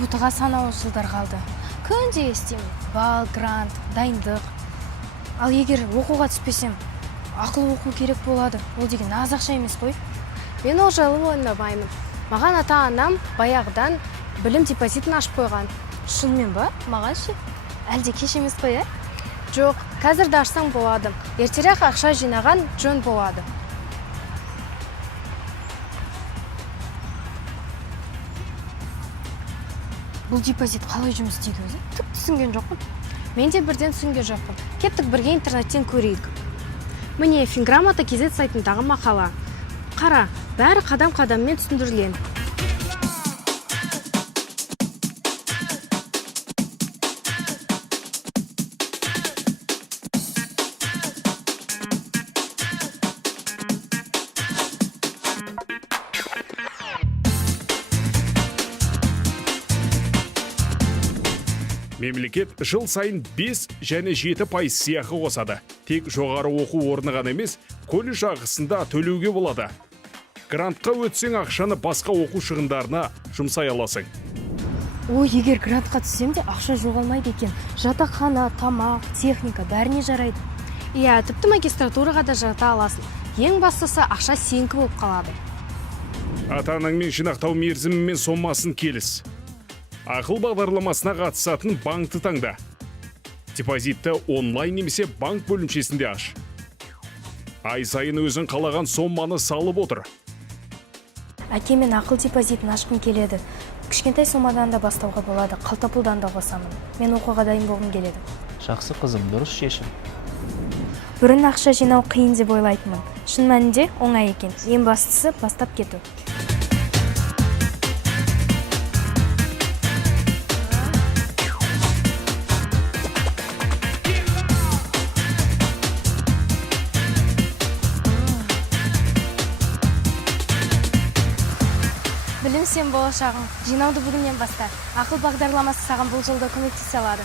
ұбт-ға санаулы жылдар қалды. Күнде естимін. Бал, грант, дайындық. Ал егер оқуға түспесем, ақылы оқу керек болады. Ол деген аз ақша емес қой. Мен ол жайлы ойламаймын. Маған ата-анам баяғыдан білім депозитін ашып қойған. Шынымен ба? Маған ше? Әлде кеш емес қой, ә? Жоқ, қазір де ашсаң болады. Ертерек ақша жинаған жөн болады. Бұл депозит қалай жұмыс істейді өзі? Түк түсінген жоқпын. Мен де бірден түсінген жоқпын. Кеттік бірге интернеттен көрейік. Міне, Финграмота KZ сайтындағы мақала. Қара, бәрі қадам-қадаммен түсіндірілген. Мемлекет жыл сайын 5 және 7% сыйақы қосады. Тек жоғары оқу орны ғана емес, колледж ақысында төлеуге болады. Грантқа өтсең ақшаны басқа оқу шығындарына жұмсай аласың. О, егер грантқа түссем де ақша жоғалмайды екен. Жатақхана, тамақ, техника бәріне жарайды. Иә, тіпті магистратураға да жата аласың. Ең бастысы ақша сенікі болып қалады. Ата-анаңмен жинақтау мерзімі мен сомасын келіс. Ақыл бағдарламасына қатысатын банкты таңда. Депозитті онлайн немесе банк бөлімшесінде аш. Ай сайын өзің қалаған соманы салып отыр. Әкемен ақыл депозитін ашқым келеді. Кішкентай сомадан да бастауға болады, қалтапұлдан да қосамын. Мен оқуға дайын болғым келеді. Жақсы қызым, дұрыс шешім. Бұрын ақша жинау қиын деп ойлайтынмын. Шын мәнінде оңай екен. Ең бастысы бастап кету. Білім сен болашағың. Жинауды бүгіннен баста. Ақыл бағдарламасы саған бұл жолда көмектесе алады.